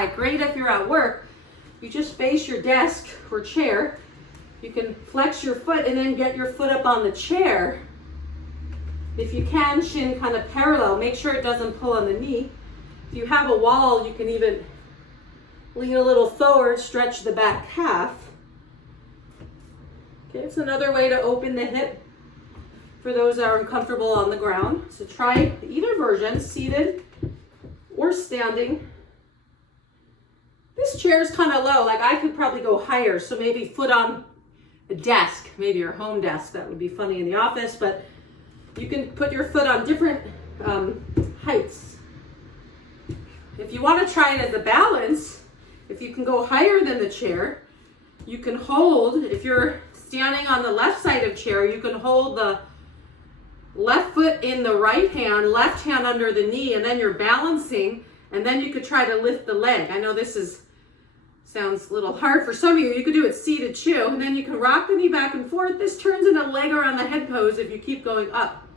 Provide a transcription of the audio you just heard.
side. Great if you're at work. You just face your desk or chair. You can flex your foot and then get your foot up on the chair. If you can, shin kind of parallel. Make sure it doesn't pull on the knee. If you have a wall, you can even lean a little forward, stretch the back calf. Okay, it's another way to open the hip for those that are uncomfortable on the ground. So try either version, seated or standing. This chair is kind of low, like I could probably go higher, so maybe foot on a desk, maybe your home desk. That would be funny in the office, but you can put your foot on different heights. If you want to try it as a balance, if you can go higher than the chair, you can hold, if you're standing on the left side of chair, you can hold the left foot in the right hand, left hand under the knee, and then you're balancing, and then you could try to lift the leg. I know this sounds a little hard for some of you. You could do it seated too, and then you can rock the knee back and forth. This turns into leg around the head pose if you keep going up.